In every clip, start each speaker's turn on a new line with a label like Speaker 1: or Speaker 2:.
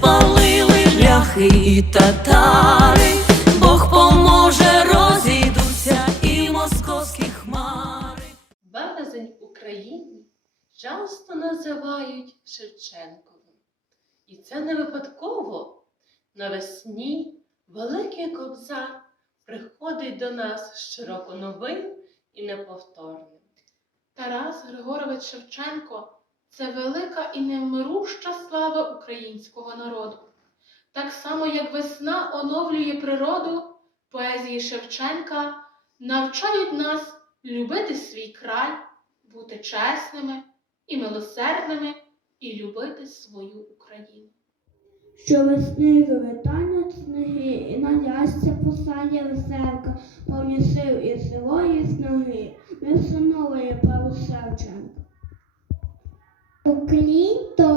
Speaker 1: поляки і татари, Бог поможе, розійдуться і московські хмари.
Speaker 2: Березень в Україні часто називають Шевченковим. І це не випадково. Навесні Великий Кобзар приходить до нас широко новим і неповторним.
Speaker 3: Тарас Григорович Шевченко це велика і невмируща слава українського народу. Так само, як весна оновлює природу, поезії Шевченка навчають нас любити свій край, бути чесними і милосердними, і любити свою Україну.
Speaker 4: Що весни витануть сніги, і на ясця посадя веселка, повні сил і силої сноги, ми вшановує пару Шевченка.
Speaker 5: Уклін тобі,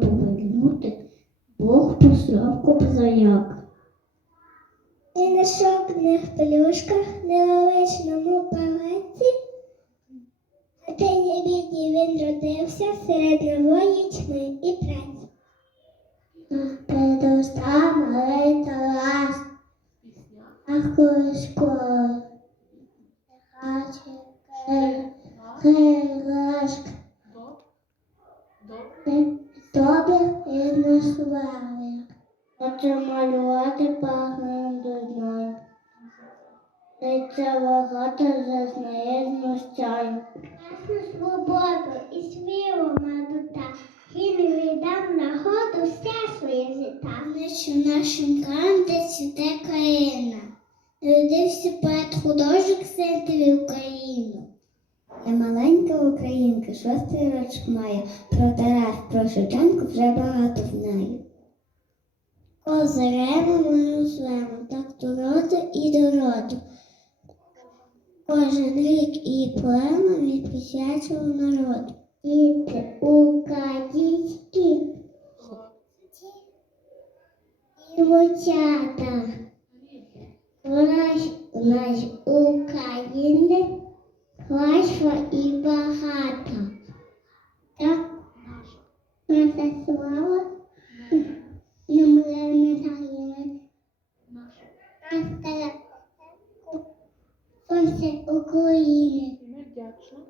Speaker 5: повернути, Бог послав кобзаяк. І на шопних пелюшках, на величному палаці, на тені бідні він родився серед нової тьми і праці. Перед устами Тарас, а колишкою. Херашк, добре і не славі. Хочу малювати. Та це багато зазнає знущань. Ясну свободу і свілу надута, і не віддам нагоду все своє життя. Що нашим краєм де цвіте країна. Маленька українка, шостий рочок маю. Про Тарас, про Шевченко вже багато знаю. Озеремо ми розвемо, так до роду і до роду. Кожен рік і поема від присвячого народу. Діти українські дівчата. Наш, наш України хороша і багата. Так, наша слава не буде не загине. Наша Сонце України.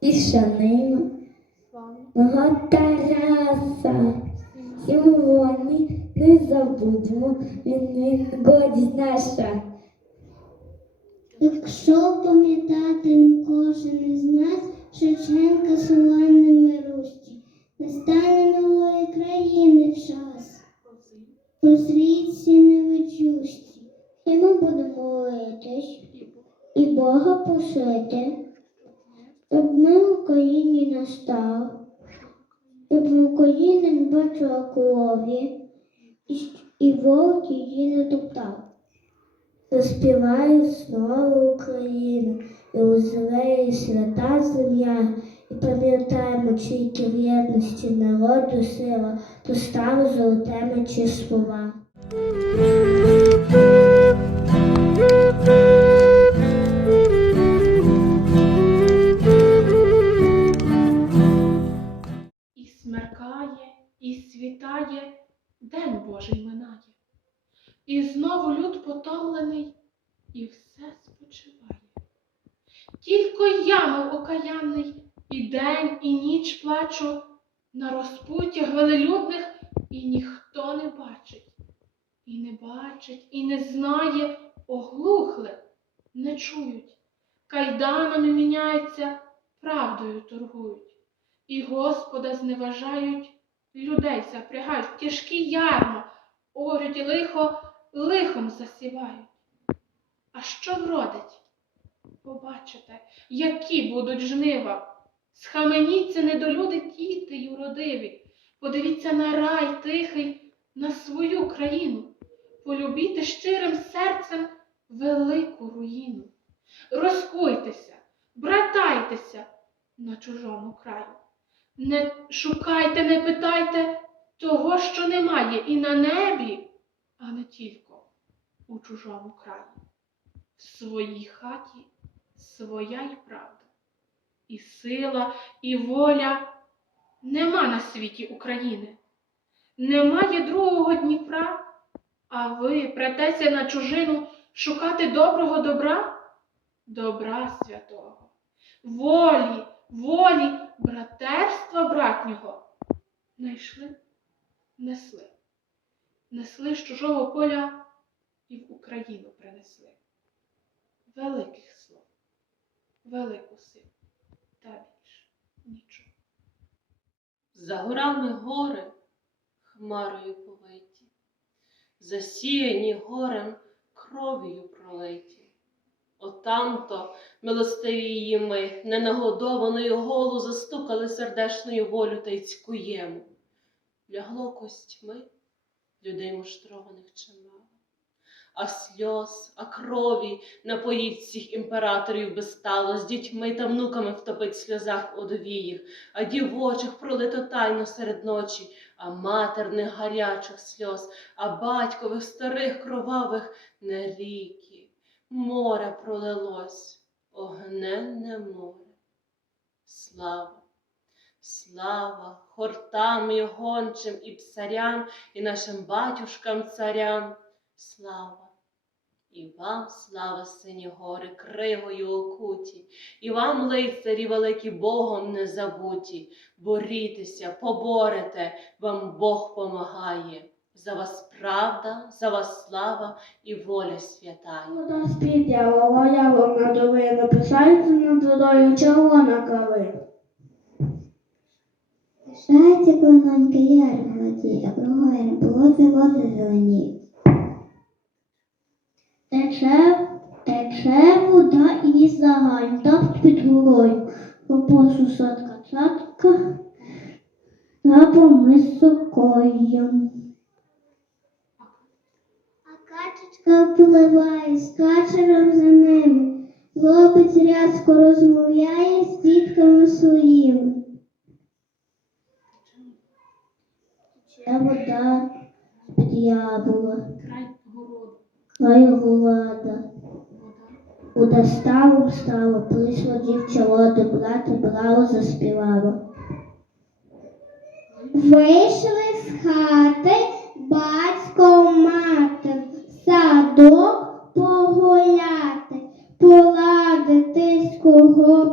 Speaker 4: Пішанину мого Тараса. Сьогодні не забудемо, він, він годість наша.
Speaker 5: Якщо пам'ятати кожен із нас, Шевченка славними русті, настане нової країни час. Прозріться невичусті, і ми будемо молитись, і Бога просити, щоб ми в Україні настав, щоб в Україні не крові, і, вовк її не топтав.
Speaker 4: Заспіваю знову Україну, і узиває свята земля, і пам'ятаємо, чийки в єдності народу сила, то стало золоте мечі слова.
Speaker 3: І все спочиває. Тільки я, мов окаянний, і день, і ніч плачу на розпуттях велелюдних, і ніхто не бачить, і не бачить, і не знає, оглухли, не чують, кайданами міняються, правдою торгують, і Господа зневажають, людей запрягають, тяжкі ярма, орють і лихо лихом засівають. А що вродить? Побачите, які будуть жнива. Схаменіться, недолюди діти й уродиві. Подивіться на рай тихий, на свою країну. Полюбіте щирим серцем велику руїну. Розкуйтеся, братайтеся на чужому краю. Не шукайте, не питайте того, що немає і на небі, а не тільки у чужому краї. В своїй хаті своя й правда, і сила, і воля нема на світі України. Немає другого Дніпра, а ви претеся на чужину шукати доброго добра, добра святого, волі, волі, братерства братнього. Найшли, несли, несли з чужого поля і в Україну принесли. Великих слов, велику силу, та більш нічого.
Speaker 2: За горами гори хмарою повиті, засіяні горем кров'ю пролиті. Отамто милостиві її ми, ненагодованою голу застукали сердешною волю та й цькуємо. Лягло костьми людей муштрованих чимало. А сльоз, а крові напоїть всіх імператорів безстало, з дітьми та внуками втопить сльозах одовіїх, а дівочих пролито тайно серед ночі, а матерних гарячих сльоз, а батькових старих кровавих не ріки, море пролилось, огненне море. Слава, слава хортам і гончим і псарям, і нашим батюшкам царям, слава. І вам, слава, сині гори, кригою окуті, і вам, лицарі великі Богом не забуті, борітеся, поборете, вам Бог помагає. За вас правда, за вас слава і воля святая.
Speaker 4: Вода спідяла, воя вона долина, писається над водою червона калина.
Speaker 5: Лишається клононька яр молоді, а кругом лози лози зелені. Тече, тече вода і загань, так під горою, попосу садка цатка, рабом високою. А качечка впливає, скаче за ними, хлопець рязко розмовляє з дітками своїми. Тече вода з-під яблука,
Speaker 3: Городу,
Speaker 5: влада. Буде стало, встало, прийшло дівча води, брати браво заспівало. Вийшли з хати батько мати, садок погуляти, поладити з кого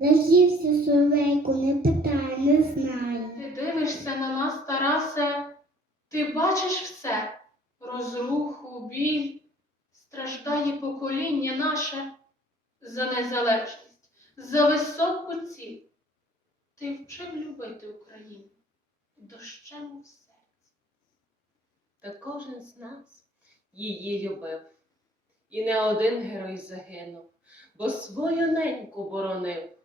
Speaker 5: Зажівся совейку, не питає, не знає.
Speaker 3: Ти дивишся на нас, Тарасе, ти бачиш все розруху, біль, страждає покоління наше за незалежність, за високу ціль. Ти вчив любити Україну дощем у серці.
Speaker 2: Та кожен з нас її любив, і не один герой загинув, бо свою неньку боронив.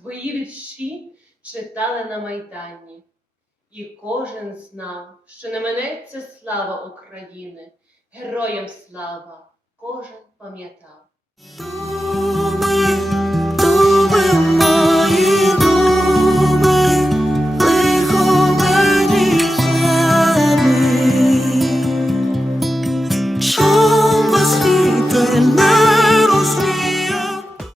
Speaker 2: Твої вірші читали на майдані, і кожен знав, що не минеться слава України, героям слава, кожен пам'ятав.